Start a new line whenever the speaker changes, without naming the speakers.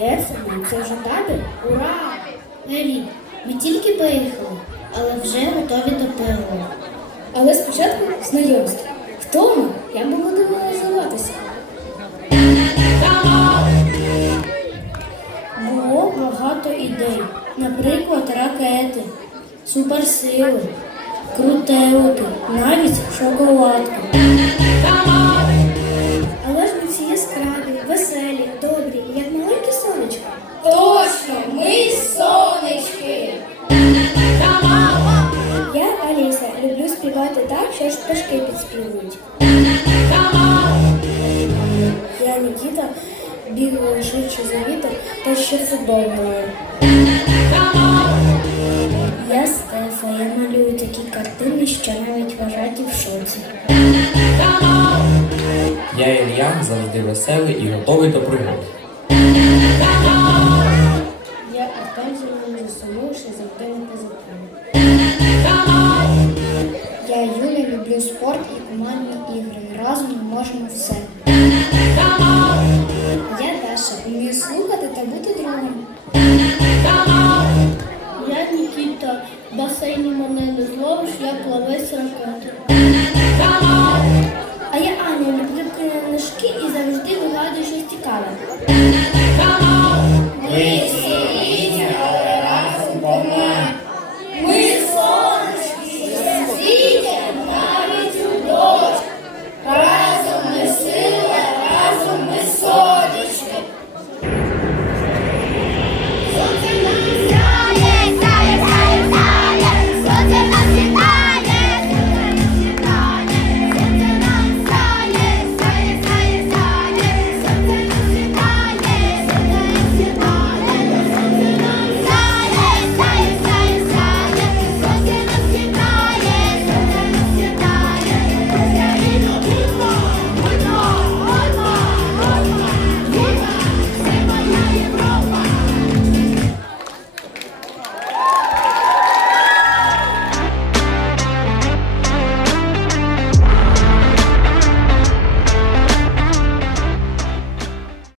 Де це ми? Вже табір? Ура! Мері, ми тільки поїхали, але вже готові до пилу. Але спочатку знайомство. Хто ми? Я би буду називатися. Було багато ідей. Наприклад, ракети, суперсили, крутелки, навіть шоколадки. Але ж ми всі яскраві, веселі. Точно, ми сонечки. Я Аліса, люблю співати так, що аж пташки підспівують. Я Нікіта, бігаю швидше за вітер та ще футбол граю. Я Стефа, я малюю такі картини, що навіть вважаті в шоці.
Я Ілля завжди веселий і готовий до пригод.
Зелений засумувши завжди на позитиві.
Я Юля, люблю спорт і командні ігри. Разом ми можемо все. Я Даша, вмію слухати та бути другом.
Я Нікіта, в басейні мене не зловиш, я плавець ракети.